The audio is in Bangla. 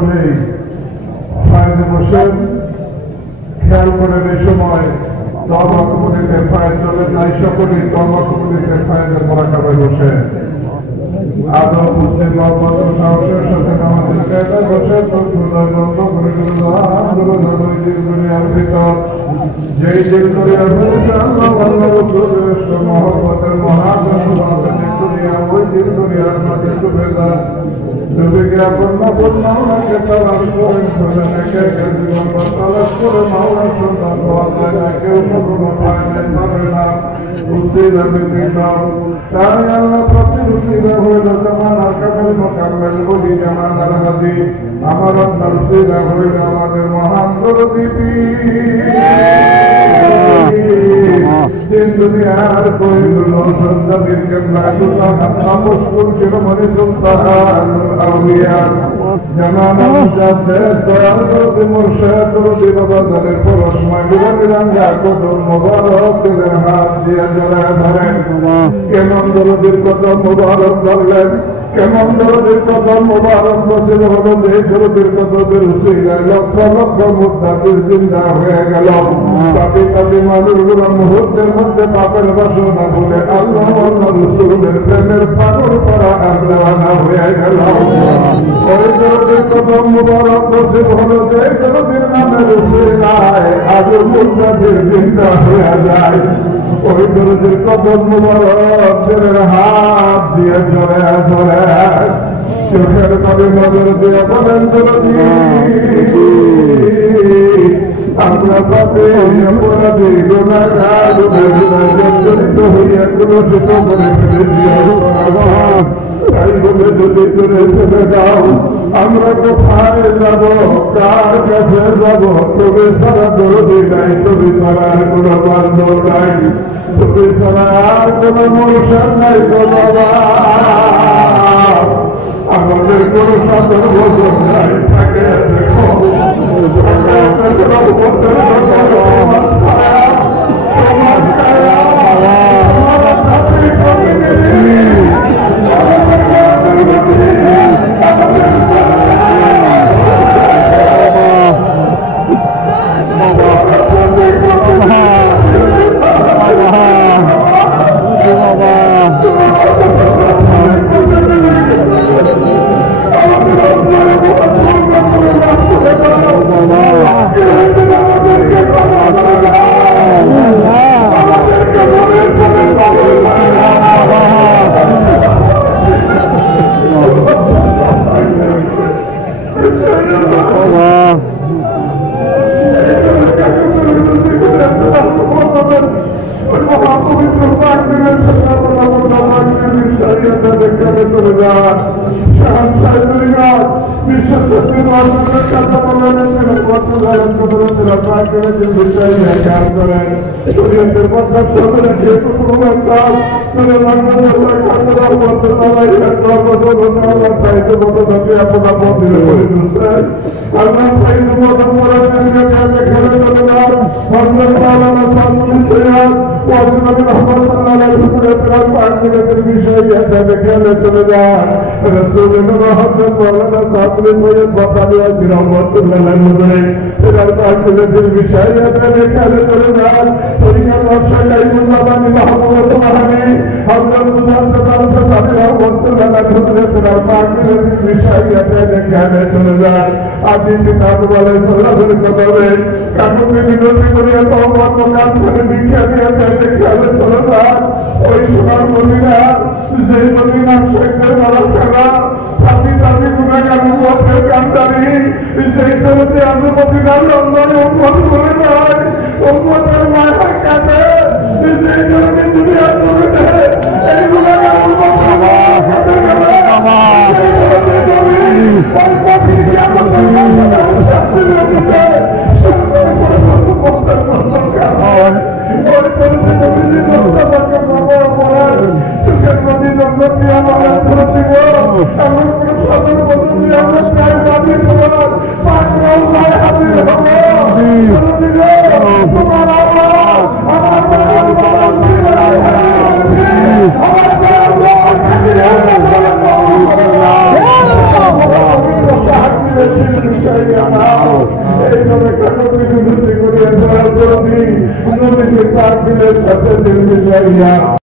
সকলেই ফায়দে বসেন। খেয়াল করেন এই সময় তওবা কমিটিতে ফায়দ চলে নাই, সকলেই তওবা কমিটিতে ফায়দের মোরাকাবায় বসেন। আদব মুসলিম মোহাম্মদ সাহসের সাথে আমাদের কায়দায় বসে বন্ধ করে দুনিয়ার ভিতর যেই দিন দুনিয়ার ভিতরে আল্লাহ রসুলের মহব্বতের মহাজনের দুনিয়া ওই দিন দুনিয়ার মাঝে ডুবে যায়। ডুবে গিয়ে পূর্ণ মাওলাকে তালাশ করেন, খুঁজে দেখে জীবন তালাশ করে মাওলার সন্তান হওয়া যায় না, কেউ কোনো ফায়দা পাবে না। উসিলা বিদিনাও তাই আল্লাহ প্রতি উসিলা হইল জামানার কামেল মোকাম্মেল বলি জামানার হাদি আমার আপনার উসিলা হইল আমাদের মহান দরদি দুনিয়ার কইল সন্তানের কেবলা তাপস কুল মনে সুলতান আউলিয়া জামানা মুজাদ্দেদ দয়াল দরদি মুর্শিদ দরদি বাবাদের পরশময় বিরাঙ্গা কদম মোবারক দিলের হাত দিয়ে জড়ায় ধরেন। কেমন দরদির কদম মোবারক ধরলেন, কেমন দরদির কদম মোবারক বসিল হলো যে দরদির কদমের উসিলায় লক্ষ লক্ষ মুদ্দাতির জিন্দা হয়ে গেল। পাপি পাপি মানুষগুলো মুহূর্তের মধ্যে পাপের বাসনা বলে আল্লাহ রসুলের প্রেমের পাগল করা আর দেওয়ানা হয়ে গেল। ওই দরদির কদম মোবারক বসিল হলো যে দরদির নামের উসিলায় আজও মুদ্দাতির জিন্দা হয়ে যায়। ওই দরদির কদম মোবারক ছেলের হাত দিয়ে জড়ে ধরে চোখের কবে নজর দিয়ে বলেন দরদি আমরা পাপে অপরাধী গুনাহগার জর্জরিত হইয়া কুলসিত করে ফেলেছি। তাই বলে যদি করে চলে যাও আমরা কোথায় যাব, কার কাছে যাব? তবে ছাড়া দরদি নাই, তবে ছাড়া আর কোনো বান্ধব নাই, তবে ছাড়া আর কোনো মনুষ্য নাই। আমাদের কোনো সাধারণ বছর নাই, থাকে দেখো দিল মিশাইয়া নাও এইভাবে কাকতি বিনতি করিয়া দোয়া করবি নবীকে তার দিলের সাথে দিল মিশাইয়া